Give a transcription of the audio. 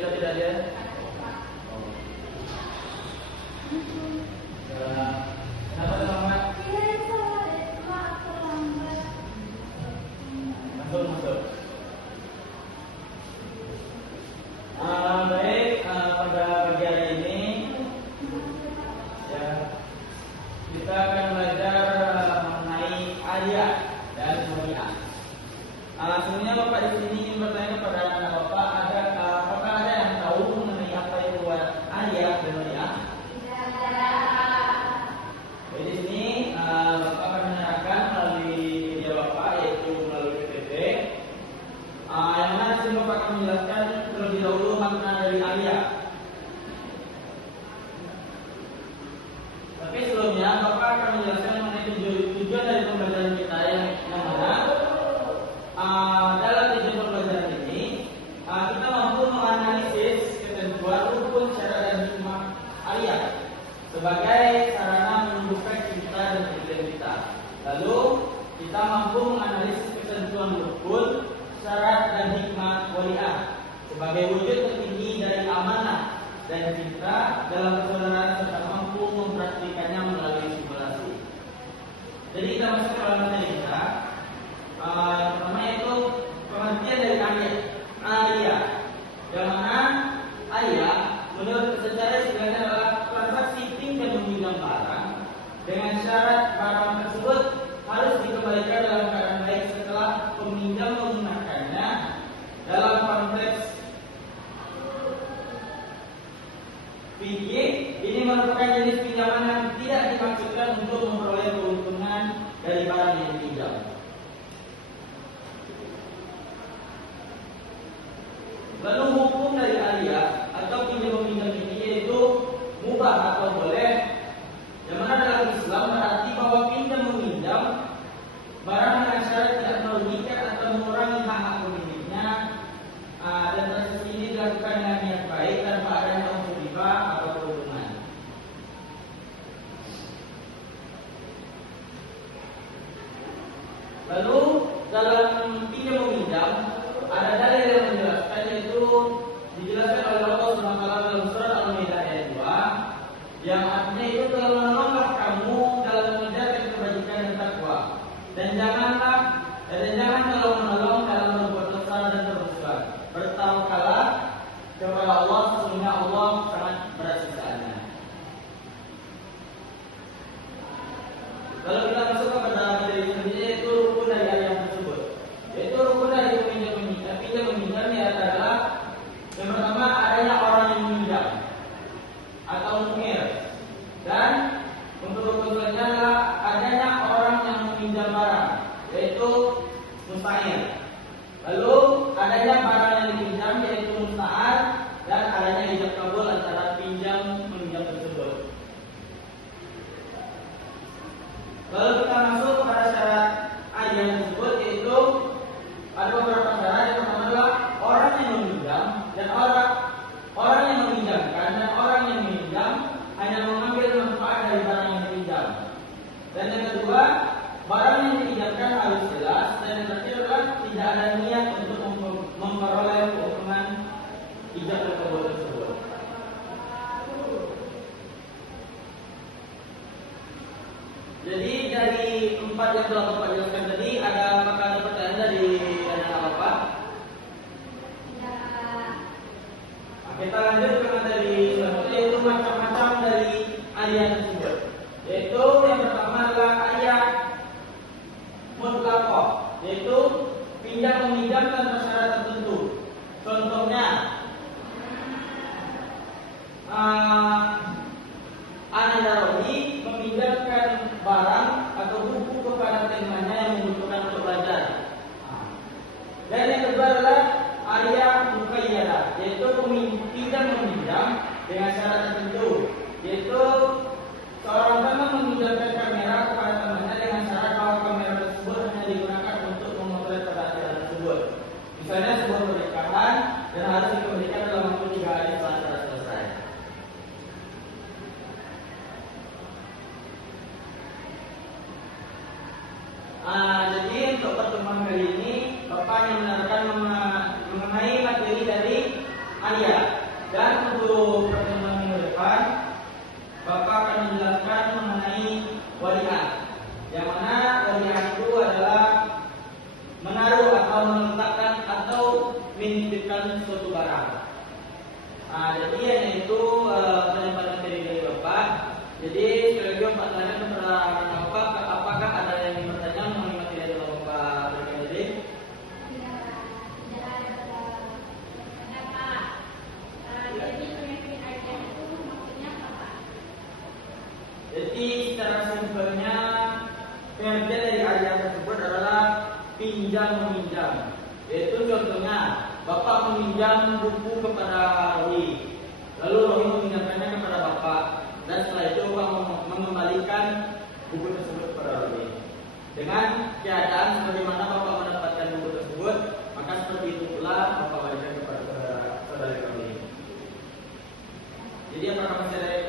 kita tidak ada. Kenapa terlambat? Masuk. Baik, pada pagi hari ini ya, kita akan belajar mengenai ayat dan meriah. Sebenarnya Bapak di sini ingin bertanya kepada anak Bapak, apakah ada yang tahu mengenai apa itu ayat dan meriah? Jadi di sini Bapak akan menerangkan melalui video Bapak, yaitu melalui PPT. Yang mana di sini Bapak akan menjelaskan terlebih dahulu makna dari ayat. Tapi sebelumnya Bapak akan menjelaskan mengenai tujuan dari pembelajaran kita yang mana dalam tujuan pembelajaran ini kita mampu menganalisis ketentuan rukun syarat dan hikmah ayat sebagai sarana menumbuhkan cinta dan kepedulian kita. Lalu kita mampu menganalisis ketentuan rukun syarat dan hikmah waliah sebagai wujud tertinggi dari amanah dan cinta dalam persaudaraan serta mampu mempraktikannya melalui simulasi. Jadi kita masuk ke dalam materi kita. Yang pertama itu pengertian dari ayat. Yang mana ayat menurut secara istilahnya adalah transaksi pinjam meminjam barang dengan syarat barang tersebut harus dikembalikan dalam keadaan baik setelah peminjam menggunakannya dalam konteks fikih. Ini merupakan jenis pinjaman yang tidak dimaksudkan untuk memperoleh keuntungan dari barang yang dipinjam. Lalu hukum dari ayat atau pinjam meminjam ini yaitu mubah atau boleh. Yang mana dalam Islam berarti bahwa pinjam meminjam barang dengan syarat tidak merugikan atau mengurangi hak pemiliknya, dan proses ini dilakukan dengan niat baik tanpa adanya unsur riba atau keuntungan. Lalu dalam pinjam meminjam ada dalil yang menjelaskan, yaitu dijelaskan oleh Allah SWT dalam surat Al-Maidah ayat 2, yang artinya itu telah menolonglah kamu dalam mengerjakan kebajikan dan takwa, dan jangan kalau menolong dalam berbuat dosa dan berdusta. Bertawakallah kepada Allah, sesungguhnya Allah sangat berat siksaannya. Lalu kita masuk kepada materi selanjutnya, yaitu rukun dari ayat tersebut. Yaitu rukun dari pinjam meminjam ya adalah yang pertama adanya orang yang meminjam atau mukir, dan untuk rukun selanjutnya adalah adanya orang yang meminjam barang, yaitu musta'ir. Lalu adanya barang yang dipinjam, yaitu musta'ar, dan adanya ijab kabul antara pinjam meminjam tersebut. Lalu kita masuk kepada syarat ayat tersebut, yaitu ada beberapa syarat. Yang pertama adalah orang yang meminjam dan orang yang meminjamkan dan orang yang meminjam hanya mengambil manfaat dari barang yang dipinjam. Dan yang kedua, barang yang dipinjamkan harus jelas, dan yang terakhir adalah tidak ada niat untuk memperoleh keuntungan ijab dan kabul tersebut. Jadi dari 4 yang telah Bapak jelaskan tadi, apakah ada pertanyaan dari anak Bapak? Kita lanjut ke materi selanjutnya, yaitu macam-macam dari ayat tersebut. Yaitu yang pertama adalah ayat mutlaqah, yaitu pinjam meminjam tanpa syarat tertentu. Contohnya An-Nawawi meminjamkan barang atau buku kepada temannya yang membutuhkan untuk belajar. Dan yang kedua adalah ayat muqayyadah, yaitu pinjam meminjam dengan syarat tertentu, yaitu seorang teman meminjamkan kamera kepada temannya dengan syarat bahwa kamera tersebut hanya digunakan untuk memotret pada acara tersebut. Misalnya sebuah pernikahan dan harus dikembalikan dalam waktu 3 hari setelah acara selesai. Jadi untuk pertemuan kali ini Bapak yang menerangkan mengenai materi dari ayat. Dan untuk pertemuan minggu depan, Bapak akan menjelaskan mengenai waliah. Yang mana waliah itu adalah menaruh atau meletakkan atau menitipkan suatu barang. Nah, jadi yang itu pendapat materi dari Bapak. Jadi sekali lagi Bapak tanya kepada Bapak, apakah ada yang bertanya mengenai materi dari Bapak tadi? Jadi secara simpelnya pengertian dari ayat tersebut adalah pinjam meminjam. Yaitu contohnya Bapak meminjam buku kepada Rohi, lalu Rohi meminjamkannya kepada Bapak, dan setelah itu Bapak mengembalikan buku tersebut kepada Rohi. Dengan keadaan sebagaimana Bapak mendapatkan buku tersebut, maka seperti itu pula Bapak berikan kepada saudara Rohi. Jadi apakah masih ada